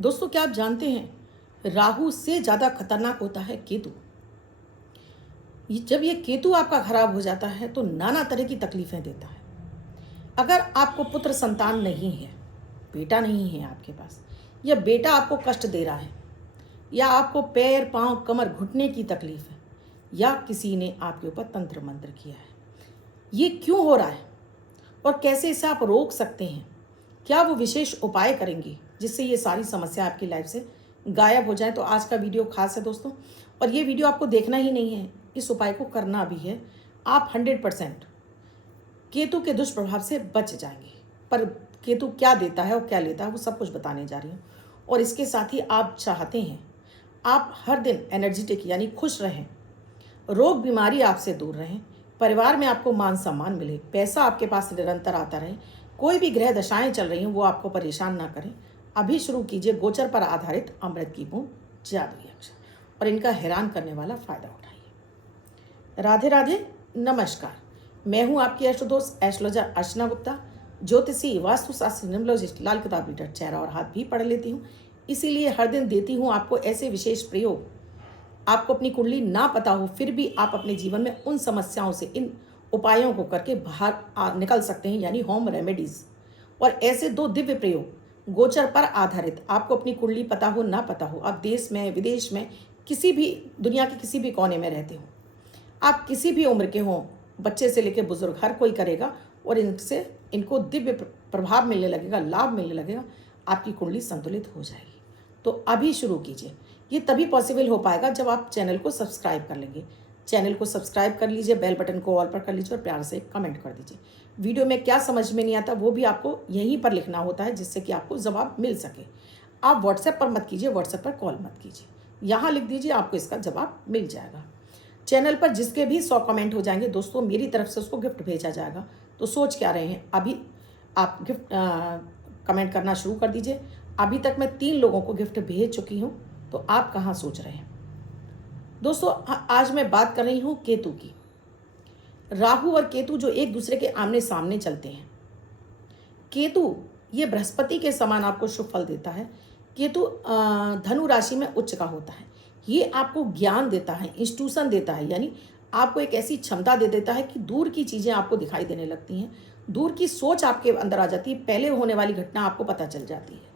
दोस्तों, क्या आप जानते हैं राहु से ज़्यादा खतरनाक होता है केतु। जब ये केतु आपका खराब हो जाता है तो नाना तरह की तकलीफ़ें देता है। अगर आपको पुत्र संतान नहीं है, बेटा नहीं है आपके पास, या बेटा आपको कष्ट दे रहा है, या आपको पैर पाँव कमर घुटने की तकलीफ़ है, या किसी ने आपके ऊपर तंत्र मंत्र किया है, ये क्यों हो रहा है और कैसे इसे आप रोक सकते हैं, क्या वो विशेष उपाय करेंगे जिससे ये सारी समस्या आपकी लाइफ से गायब हो जाए। तो आज का वीडियो खास है दोस्तों, और ये वीडियो आपको देखना ही नहीं है, इस उपाय को करना भी है। आप 100% केतु के दुष्प्रभाव से बच जाएंगे। पर केतु क्या देता है और क्या लेता है वो सब कुछ बताने जा रही हूँ। और इसके साथ ही आप चाहते हैं आप हर दिन एनर्जेटिक यानी खुश रहें, रोग बीमारी आपसे दूर रहें, परिवार में आपको मान सम्मान मिले, पैसा आपके पास निरंतर आता रहे, कोई भी ग्रह दशाएं चल रही हैं वो आपको परेशान ना करें। अभी शुरू कीजिए गोचर पर आधारित अमृत की बूंद जादुई अक्षर और इनका हैरान करने वाला फायदा उठाइए। राधे राधे, नमस्कार। मैं हूं आपकी एस्ट्रोदोस्त एस्ट्रोलॉजर अर्चना गुप्ता, ज्योतिषी, वास्तुशास्त्री, न्यूमरोलॉजिस्ट, लाल किताब रीडर, चेहरा और हाथ भी पढ़ लेती हूँ। इसीलिए हर दिन देती हूँ आपको ऐसे विशेष प्रयोग। आपको अपनी कुंडली ना पता हो फिर भी आप अपने जीवन में उन समस्याओं से इन उपायों को करके बाहर निकल सकते हैं, यानी होम रेमेडीज। और ऐसे दो दिव्य प्रयोग गोचर पर आधारित, आपको अपनी कुंडली पता हो ना पता हो, आप देश में विदेश में किसी भी दुनिया के किसी भी कोने में रहते हो, आप किसी भी उम्र के हों, बच्चे से लेकर बुजुर्ग, हर कोई करेगा और इनसे इनको दिव्य प्रभाव मिलने लगेगा, लाभ मिलने लगेगा, आपकी कुंडली संतुलित हो जाएगी। तो अभी शुरू कीजिए। ये तभी पॉसिबल हो पाएगा जब आप चैनल को सब्सक्राइब कर लेंगे। चैनल को सब्सक्राइब कर लीजिए, बेल बटन को ऑल पर कर लीजिए और प्यार से कमेंट कर दीजिए। वीडियो में क्या समझ में नहीं आता वो भी आपको यहीं पर लिखना होता है जिससे कि आपको जवाब मिल सके। आप व्हाट्सएप पर मत कीजिए, व्हाट्सएप पर कॉल मत कीजिए, यहाँ लिख दीजिए, आपको इसका जवाब मिल जाएगा। चैनल पर जिसके भी 100 कमेंट हो जाएंगे दोस्तों, मेरी तरफ से उसको गिफ्ट भेजा जाएगा। तो सोच क्या रहे हैं, अभी आप गिफ्ट कमेंट करना शुरू कर दीजिए। अभी तक मैं 3 लोगों को गिफ्ट भेज चुकी हूँ, तो आप कहाँ सोच रहे हैं। दोस्तों, आज मैं बात कर रही हूँ केतु की। राहु और केतु जो एक दूसरे के आमने सामने चलते हैं। केतु ये बृहस्पति के समान आपको शुभ फल देता है। केतु धनु राशि में उच्च का होता है। ये आपको ज्ञान देता है, इंस्टीट्यूशन देता है, यानी आपको एक ऐसी क्षमता दे देता है कि दूर की चीज़ें आपको दिखाई देने लगती हैं, दूर की सोच आपके अंदर आ जाती है, पहले होने वाली घटना आपको पता चल जाती है।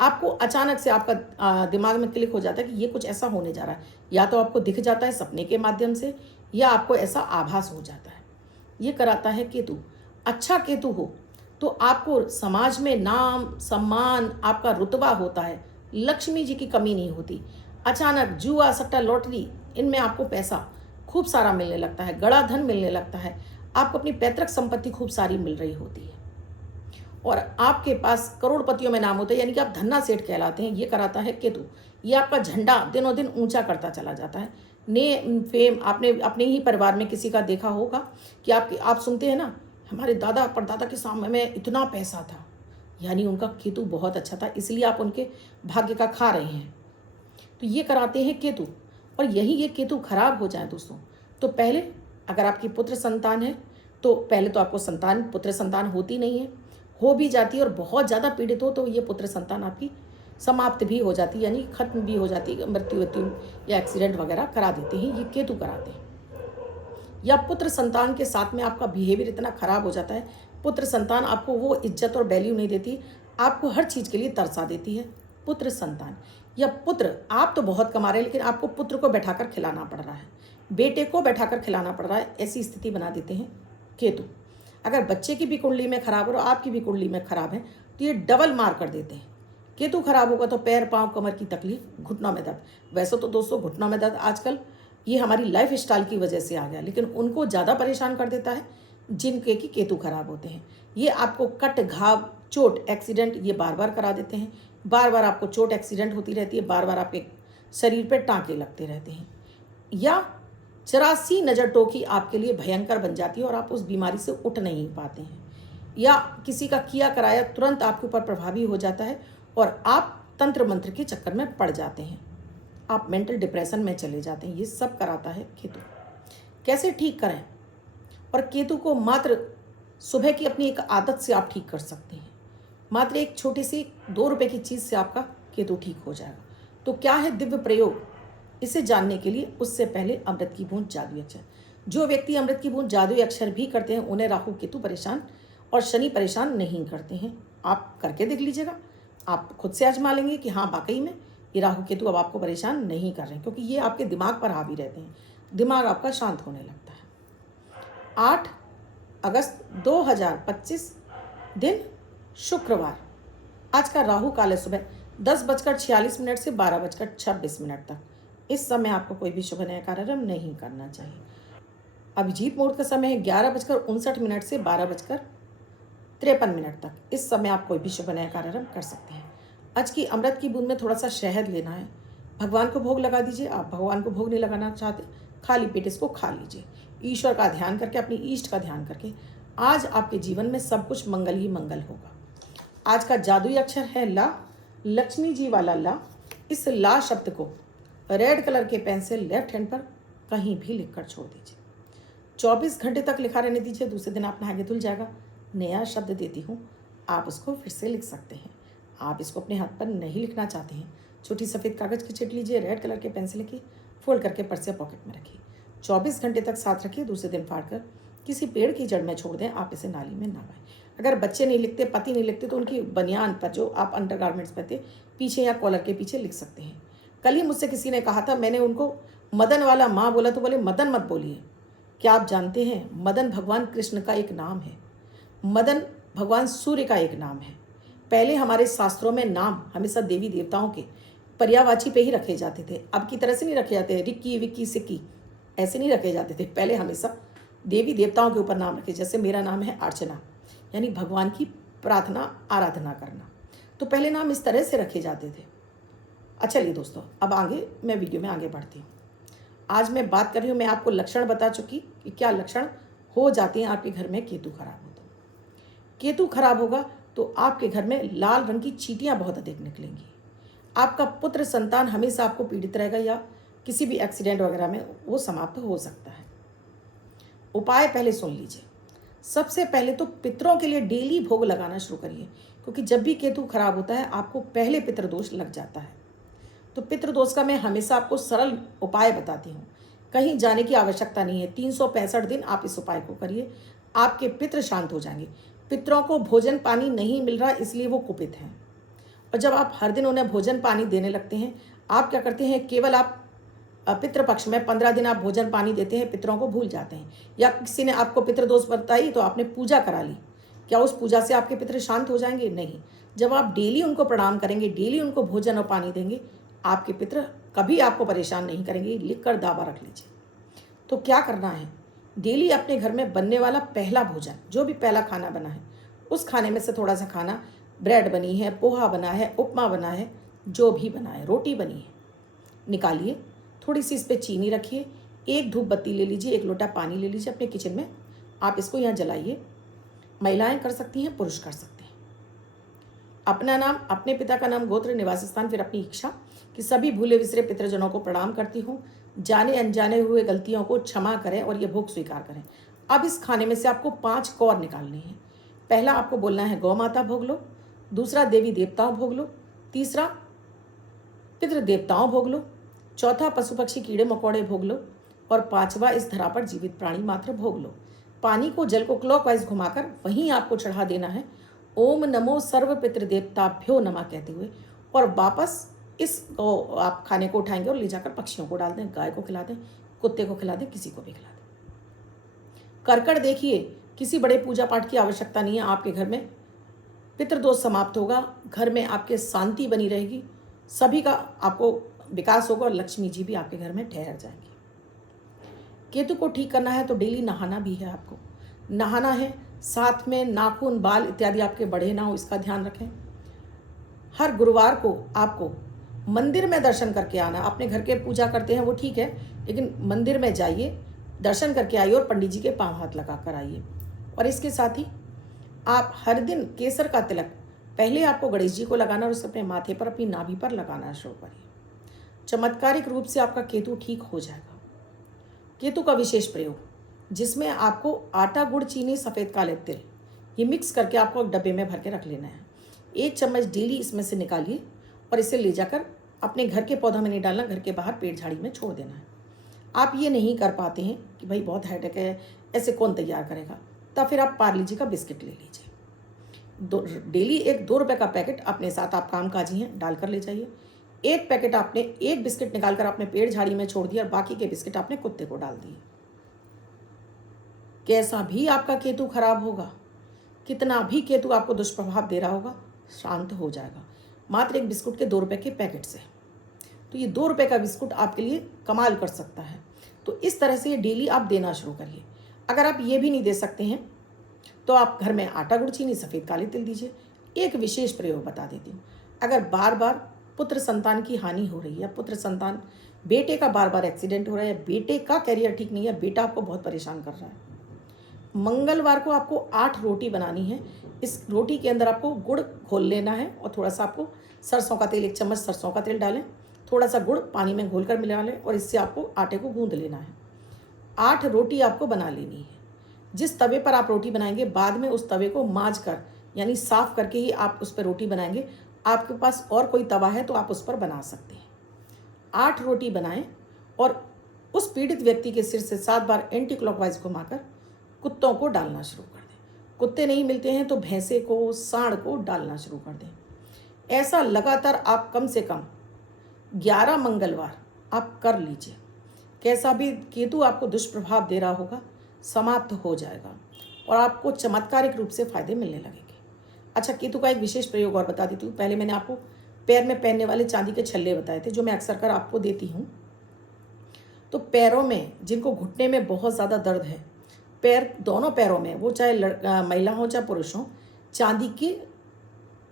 आपको अचानक से आपका दिमाग में क्लिक हो जाता है कि ये कुछ ऐसा होने जा रहा है, या तो आपको दिख जाता है सपने के माध्यम से, या आपको ऐसा आभास हो जाता है। ये कराता है केतु। अच्छा केतु हो तो आपको समाज में नाम सम्मान, आपका रुतबा होता है, लक्ष्मी जी की कमी नहीं होती। अचानक जुआ सट्टा लॉटरी इनमें आपको पैसा खूब सारा मिलने लगता है, गड़ा धन मिलने लगता है, आपको अपनी पैतृक संपत्ति खूब सारी मिल रही होती है और आपके पास करोड़पतियों में नाम होता है, यानी कि आप धन्ना सेठ कहलाते हैं। ये कराता है केतु। ये आपका झंडा दिनों दिन ऊंचा करता चला जाता है। ने फेम आपने अपने ही परिवार में किसी का देखा होगा कि आप सुनते हैं ना, हमारे दादा परदादा के सामने में इतना पैसा था, यानी उनका केतु बहुत अच्छा था, इसलिए आप उनके भाग्य का खा रहे हैं। तो ये कराते हैं केतु। और यही ये केतु खराब हो जाए दोस्तों, तो पहले अगर आपकी पुत्र संतान है तो पहले तो आपको पुत्र संतान होती नहीं है, हो भी जाती है और बहुत ज़्यादा पीड़ित हो तो ये पुत्र संतान आपकी समाप्त भी हो जाती है, यानी खत्म भी हो जाती है, मृत्यु या एक्सीडेंट वगैरह करा देते हैं, ये केतु कराते हैं। या पुत्र संतान के साथ में आपका बिहेवियर इतना खराब हो जाता है, पुत्र संतान आपको वो इज्जत और वैल्यू नहीं देती, आपको हर चीज़ के लिए तरसा देती है पुत्र संतान। या पुत्र, आप तो बहुत कमा रहे हैं लेकिन आपको पुत्र को बैठाकर खिलाना पड़ रहा है, बेटे को बैठाकर खिलाना पड़ रहा है, ऐसी स्थिति बना देते हैं केतु। अगर बच्चे की भी कुंडली में खराब हो और आपकी भी कुंडली में खराब है तो ये डबल मार कर देते हैं। केतु खराब होगा तो पैर पाँव कमर की तकलीफ, घुटनों में दर्द। वैसे तो दोस्तों घुटनों में दर्द आजकल ये हमारी लाइफ स्टाइल की वजह से आ गया, लेकिन उनको ज़्यादा परेशान कर देता है जिनके कि केतु खराब होते हैं। ये आपको कट घाव चोट एक्सीडेंट ये बार बार करा देते हैं, बार बार आपको चोट एक्सीडेंट होती रहती है, बार बार आपके शरीर पर टाँके लगते रहते हैं, या 84 नज़र टोकी आपके लिए भयंकर बन जाती है और आप उस बीमारी से उठ नहीं पाते हैं, या किसी का किया कराया तुरंत आपके ऊपर प्रभावी हो जाता है और आप तंत्र मंत्र के चक्कर में पड़ जाते हैं, आप मेंटल डिप्रेशन में चले जाते हैं। ये सब कराता है केतु। कैसे ठीक करें? और केतु को मात्र सुबह की अपनी एक आदत से आप ठीक कर सकते हैं। मात्र एक छोटी सी 2 रुपए की चीज़ से आपका केतु ठीक हो जाएगा। तो क्या है दिव्य प्रयोग, इसे जानने के लिए उससे पहले अमृत की बूंद जादुई अक्षर। जो व्यक्ति अमृत की बूंद जादुई अक्षर भी करते हैं उन्हें राहु केतु परेशान और शनि परेशान नहीं करते हैं। आप करके देख लीजिएगा, आप खुद से आजमा लेंगे कि हाँ वाकई में ये राहु केतु अब आपको परेशान नहीं कर रहे हैं, क्योंकि ये आपके दिमाग पर हावी रहते हैं, दिमाग आपका शांत होने लगता है। 8 अगस्त 2025 दिन शुक्रवार। आज का राहु काल है सुबह 10:46 से 12:26 तक। इस समय आपको कोई भी शुभ नया कार्यक्रम नहीं करना चाहिए। अभिजीत मुहूर्त का समय है 11:59 से 12:53 तक। इस समय आप कोई भी शुभ नया कार्यक्रम कर सकते हैं। आज की अमृत की बूंद में थोड़ा सा शहद लेना है, भगवान को भोग लगा दीजिए। आप भगवान को भोग नहीं लगाना चाहते, खाली पेट इसको खा लीजिए। ईश्वर का ध्यान करके, अपनी इष्ट का ध्यान करके आज आपके जीवन में सब कुछ मंगल ही मंगल होगा। आज का जादुई अक्षर है ला, लक्ष्मी जी वाला ला। इस ला शब्द को रेड कलर के पेन से लेफ्ट हैंड पर कहीं भी लिखकर छोड़ दीजिए। 24 घंटे तक लिखा रहने दीजिए। दूसरे दिन आप नहा धुल जाएगा। नया शब्द देती हूँ, आप उसको फिर से लिख सकते हैं। आप इसको अपने हाथ पर नहीं लिखना चाहते हैं, छोटी सफ़ेद कागज़ की चिट लीजिए, रेड कलर के पेन से लिखिए, फोल्ड करके पर्स या पॉकेट में रखिए। 24 घंटे तक साथ रखिए। दूसरे दिन फाड़ कर किसी पेड़ की जड़ में छोड़ दें। आप इसे नाली में ना बहाएं। अगर बच्चे नहीं लिखते, पति नहीं लिखते, तो उनकी बनियान पर जो आप अंडरगारमेंट्स पहनते पीछे या कॉलर के पीछे लिख सकते हैं। कल ही मुझसे किसी ने कहा था, मैंने उनको मदन वाला माँ बोला तो बोले मदन मत बोलिए। क्या आप जानते हैं मदन भगवान कृष्ण का एक नाम है, मदन भगवान सूर्य का एक नाम है। पहले हमारे शास्त्रों में नाम हमेशा देवी देवताओं के पर्यायवाची पे ही रखे जाते थे। अब की तरह से नहीं रखे जाते, रिक्की विक्की सिक्की ऐसे नहीं रखे जाते थे। पहले हमेशा देवी देवताओं के ऊपर नाम रखे। जैसे मेरा नाम है अर्चना, यानी भगवान की प्रार्थना आराधना करना। तो पहले नाम इस तरह से रखे जाते थे। अच्छा चलिए दोस्तों, अब आगे मैं वीडियो में आगे बढ़ती हूँ। आज मैं बात कर रही हूँ, मैं आपको लक्षण बता चुकी कि क्या लक्षण हो जाते हैं आपके घर में केतु खराब हो तो। केतु खराब होगा तो आपके घर में लाल रंग की चींटियाँ बहुत अधिक निकलेंगी। आपका पुत्र संतान हमेशा आपको पीड़ित रहेगा या किसी भी एक्सीडेंट वगैरह में वो समाप्त हो सकता है। उपाय पहले सुन लीजिए। सबसे पहले तो पितरों के लिए डेली भोग लगाना शुरू करिए, क्योंकि जब भी केतु खराब होता है आपको पहले पितृदोष लग जाता है। तो पितृदोष का मैं हमेशा आपको सरल उपाय बताती हूँ, कहीं जाने की आवश्यकता नहीं है। 365 दिन आप इस उपाय को करिए, आपके पितृ शांत हो जाएंगे। पितरों को भोजन पानी नहीं मिल रहा इसलिए वो कुपित हैं, और जब आप हर दिन उन्हें भोजन पानी देने लगते हैं, आप क्या करते हैं, केवल आप पितृपक्ष में 15 दिन आप भोजन पानी देते हैं, पितरों को भूल जाते हैं। या किसी ने आपको पितृदोष बताई तो आपने पूजा करा ली, क्या उस पूजा से आपके पितृ शांत हो जाएंगे? नहीं। जब आप डेली उनको प्रणाम करेंगे, डेली उनको भोजन और पानी देंगे, आपके पितृ कभी आपको परेशान नहीं करेंगे। लिख कर दावा रख लीजिए। तो क्या करना है, डेली अपने घर में बनने वाला पहला भोजन, जो भी पहला खाना बना है, उस खाने में से थोड़ा सा खाना, ब्रेड बनी है, पोहा बना है, उपमा बना है, जो भी बना है, रोटी बनी है, निकालिए। थोड़ी सी इस पर चीनी रखिए, एक धूप बत्ती ले लीजिए, एक लोटा पानी ले लीजिए अपने किचन में, आप इसको यहाँ जलाइए। महिलाएं कर सकती हैं, पुरुष कर सकते हैं। अपना नाम, अपने पिता का नाम, गोत्र, निवास स्थान, फिर अपनी इच्छा कि सभी भूले बिसरे पितृजनों को प्रणाम करती हूँ, जाने अनजाने हुए गलतियों को क्षमा करें और ये भोग स्वीकार करें। अब इस खाने में से आपको 5 कौर निकालने हैं। पहला आपको बोलना है गौ माता भोग लो, दूसरा देवी देवताओं भोग लो, तीसरा पितृ देवताओं भोग लो, चौथा पशु पक्षी कीड़े मकोड़े भोग लो, और 5वां इस धरा पर जीवित प्राणी मात्र भोग लो। पानी को, जल को क्लॉकवाइज घुमाकर वहीं आपको चढ़ा देना है, ओम नमो सर्व पितृदेवताभ्यो नमः कहते हुए, और वापस इस आप खाने को उठाएंगे और ले जाकर पक्षियों को डाल दें, गाय को खिला दें, कुत्ते को खिला दें, किसी को भी खिला दें। करकर देखिए, किसी बड़े पूजा पाठ की आवश्यकता नहीं है। आपके घर में पितृदोष समाप्त होगा, घर में आपके शांति बनी रहेगी, सभी का आपको विकास होगा और लक्ष्मी जी भी आपके घर में ठहर जाएंगी। केतु को ठीक करना है तो डेली नहाना भी है। आपको नहाना है, साथ में नाखून, बाल इत्यादि आपके बड़े ना हो, इसका ध्यान रखें। हर गुरुवार को आपको मंदिर में दर्शन करके आना। अपने घर के पूजा करते हैं वो ठीक है, लेकिन मंदिर में जाइए, दर्शन करके आइए और पंडित जी के पांव हाथ लगा कर आइए। और इसके साथ ही आप हर दिन केसर का तिलक पहले आपको गणेश जी को लगाना और उसे अपने माथे पर, अपनी नाभि पर लगाना शुरू करिए। चमत्कारिक रूप से आपका केतु ठीक हो जाएगा। केतु का विशेष प्रयोग, जिसमें आपको आटा, गुड़, चीनी, सफ़ेद काले तिल ये मिक्स करके आपको एक डब्बे में भर के रख लेना है। 1 चम्मच डेली इसमें से निकालिए और इसे ले जाकर अपने घर के पौधों में नहीं डालना, घर के बाहर पेड़ झाड़ी में छोड़ देना है। आप ये नहीं कर पाते हैं कि भाई बहुत हेडेक है, ऐसे कौन तैयार करेगा, तब फिर आप पार्ले जी का बिस्किट ले लीजिए। डेली एक 2 रुपये का पैकेट अपने साथ, आप काम काजी हैं, डाल कर ले जाइए। एक पैकेट आपने, एक बिस्किट निकाल कर आपने पेड़ झाड़ी में छोड़ दिया और बाकी के बिस्किट आपने कुत्ते को डाल दिए। कैसा भी आपका केतु खराब होगा, कितना भी केतु आपको दुष्प्रभाव दे रहा होगा, शांत हो जाएगा मात्र एक बिस्कुट के 2 रुपये के पैकेट से। तो ये 2 रुपये का बिस्कुट आपके लिए कमाल कर सकता है। तो इस तरह से ये डेली आप देना शुरू करिए। अगर आप ये भी नहीं दे सकते हैं तो आप घर में आटा गुड़ चीनी सफ़ेद काले तिल दीजिए। एक विशेष प्रयोग बता देती हूँ, अगर बार बार पुत्र संतान की हानि हो रही है, पुत्र संतान, बेटे का बार बार एक्सीडेंट हो रहा है, बेटे का कैरियर ठीक नहीं है, बेटा आपको बहुत परेशान कर रहा है, मंगलवार को आपको 8 रोटी बनानी है। इस रोटी के अंदर आपको गुड़ घोल लेना है और थोड़ा सा आपको सरसों का तेल, 1 चम्मच सरसों का तेल डालें, थोड़ा सा गुड़ पानी में घोल कर मिला लें और इससे आपको आटे को गूंद लेना है। 8 रोटी आपको बना लेनी है। जिस तवे पर आप रोटी बनाएंगे, बाद में उस तवे को मांज कर, यानी साफ़ करके ही आप उस पर रोटी बनाएंगे। आपके पास और कोई तवा है तो आप उस पर बना सकते हैं। 8 रोटी बनाएं और उस पीड़ित व्यक्ति के सिर से 7 बार एंटी क्लॉकवाइज घुमाकर कुत्तों को डालना शुरू कर दें। कुत्ते नहीं मिलते हैं तो भैंसे को, सांड को डालना शुरू कर दें। ऐसा लगातार आप कम से कम 11 मंगलवार आप कर लीजिए। कैसा भी केतु आपको दुष्प्रभाव दे रहा होगा, समाप्त हो जाएगा और आपको चमत्कारिक रूप से फायदे मिलने लगेंगे। अच्छा, केतु का एक विशेष प्रयोग और बता देती हूँ। पहले मैंने आपको पैर में पहनने वाले चांदी के छल्ले बताए थे, जो मैं अक्सर कर आपको देती हूँ। तो पैरों में, जिनको घुटने में बहुत ज़्यादा दर्द है, पैर, दोनों पैरों में, वो चाहे महिला हो चाहे पुरुष हो, चांदी के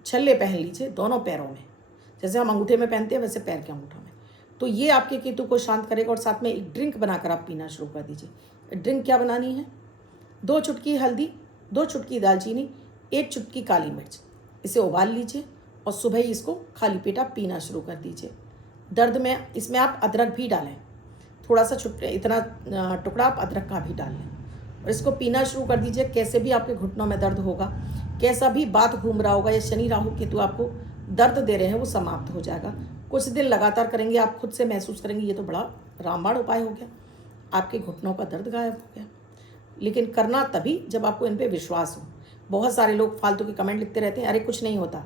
छल्ले पहन लीजिए दोनों पैरों में। जैसे हम अंगूठे में पहनते हैं वैसे पैर के अंगूठों में। तो ये आपके केतु को शांत करेगा। और साथ में एक ड्रिंक बनाकर आप पीना शुरू कर दीजिए। ड्रिंक क्या बनानी है? 2 चुटकी हल्दी, 2 चुटकी दालचीनी, 1 चुटकी काली मिर्च, इसे उबाल लीजिए और सुबह ही इसको खाली पेट आप पीना शुरू कर दीजिए। दर्द में इसमें आप अदरक भी डालें, थोड़ा सा इतना टुकड़ा आप अदरक का भी डाल लें और इसको पीना शुरू कर दीजिए। कैसे भी आपके घुटनों में दर्द होगा, कैसा भी बात घूम रहा होगा या शनि राहु केतु आपको दर्द दे रहे हैं, वो समाप्त हो जाएगा। कुछ दिन लगातार करेंगे, आप खुद से महसूस करेंगे ये तो बड़ा रामबाण उपाय हो गया, आपके घुटनों का दर्द गायब हो गया। लेकिन करना तभी जब आपको इन पे विश्वास हो। बहुत सारे लोग फालतू के कमेंट लिखते रहते हैं, अरे कुछ नहीं होता,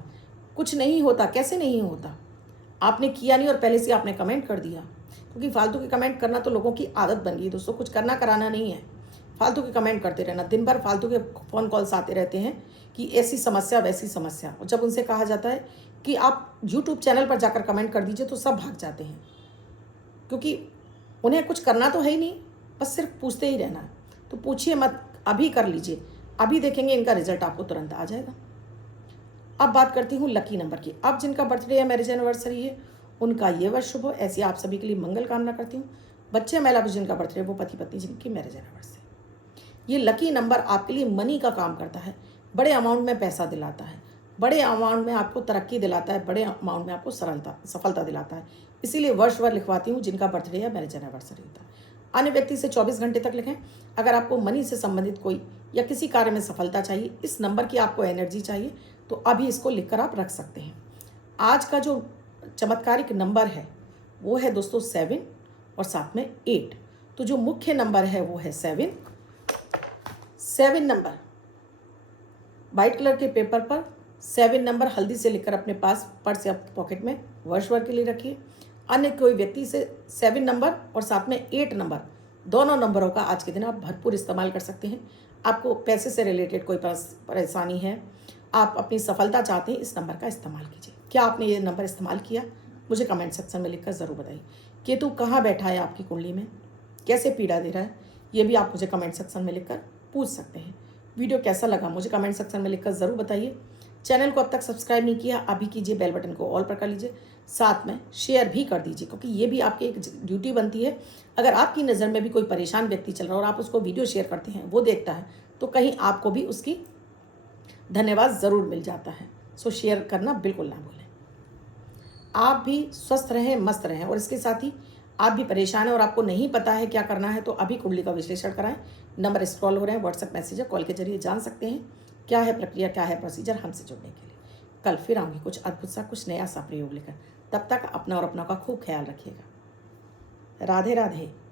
कुछ नहीं होता। कैसे नहीं होता? आपने किया नहीं और पहले से आपने कमेंट कर दिया। क्योंकि फालतू के कमेंट करना तो लोगों की आदत बन गई दोस्तों। कुछ करना कराना नहीं है, फालतू के कमेंट करते रहना। दिन भर फालतू के फ़ोन कॉल्स आते रहते हैं कि ऐसी समस्या वैसी समस्या। और जब उनसे कहा जाता है कि आप यूट्यूब चैनल पर जाकर कमेंट कर दीजिए, तो सब भाग जाते हैं, क्योंकि उन्हें कुछ करना तो है ही नहीं, बस सिर्फ पूछते ही रहना है। तो पूछिए मत, अभी कर लीजिए, अभी देखेंगे इनका रिजल्ट आपको तुरंत आ जाएगा। अब बात करती हूँ लकी नंबर की। अब जिनका बर्थडे या मैरिज एनिवर्सरी है, उनका ये वर्ष शुभ हो, ऐसी आप सभी के लिए मंगल कामना करती हूँ। बच्चे महिला को जिनका बर्थडे, वो पति पत्नी जिनकी मैरिज एनिवर्सरी। ये लकी नंबर आपके लिए मनी का काम करता है, बड़े अमाउंट में पैसा दिलाता है, बड़े अमाउंट में आपको तरक्की दिलाता है, बड़े अमाउंट में आपको सफलता दिलाता है। इसीलिए वर्ष भर लिखवाती हूँ जिनका बर्थडे या मैरिज एनिवर्सरी होता है। अन्य व्यक्ति से 24 घंटे तक लिखें। अगर आपको मनी से संबंधित कोई या किसी कार्य में सफलता चाहिए, इस नंबर की आपको एनर्जी चाहिए, तो अभी इसको लिखकर आप रख सकते हैं। आज का जो चमत्कारिक नंबर है वो है दोस्तों 7 और साथ में 8। तो जो मुख्य नंबर है वो है 7 नंबर। वाइट कलर के पेपर पर 7 नंबर हल्दी से लिखकर अपने पास पर्स या पॉकेट में वर्ष भर के लिए रखिए। अन्य कोई व्यक्ति से 7 नंबर और साथ में 8 नंबर, दोनों नंबरों का आज के दिन आप भरपूर इस्तेमाल कर सकते हैं। आपको पैसे से रिलेटेड कोई परेशानी है, आप अपनी सफलता चाहते हैं, इस नंबर का इस्तेमाल कीजिए। क्या आपने ये नंबर इस्तेमाल किया? मुझे कमेंट सेक्शन में लिखकर ज़रूर बताइए। केतु कहाँ बैठा है आपकी कुंडली में, कैसे पीड़ा दे रहा है, ये भी आप मुझे कमेंट सेक्शन में लिखकर पूछ सकते हैं। वीडियो कैसा लगा मुझे कमेंट सेक्शन में लिखकर ज़रूर बताइए। चैनल को अब तक सब्सक्राइब नहीं किया, अभी कीजिए, बेल बटन को ऑल पर कर लीजिए, साथ में शेयर भी कर दीजिए, क्योंकि ये भी आपकी एक ड्यूटी बनती है। अगर आपकी नज़र में भी कोई परेशान व्यक्ति चल रहा है और आप उसको वीडियो शेयर करते हैं, वो देखता है, तो कहीं आपको भी उसकी धन्यवाद ज़रूर मिल जाता है। सो शेयर करना बिल्कुल ना भूलें। आप भी स्वस्थ रहें, मस्त रहें, और इसके साथ ही आप भी परेशान हैं और आपको नहीं पता है क्या करना है, तो अभी कुंडली का विश्लेषण कराएं। नंबर स्क्रॉल हो रहे हैं, व्हाट्सएप मैसेज या कॉल के जरिए जान सकते हैं क्या है प्रक्रिया, क्या है प्रोसीजर हमसे जुड़ने के लिए। कल फिर आऊँगी कुछ अद्भुत सा, कुछ नया सा प्रयोग लेकर। तब तक अपना और अपनों का खूब ख्याल रखिएगा। राधे राधे।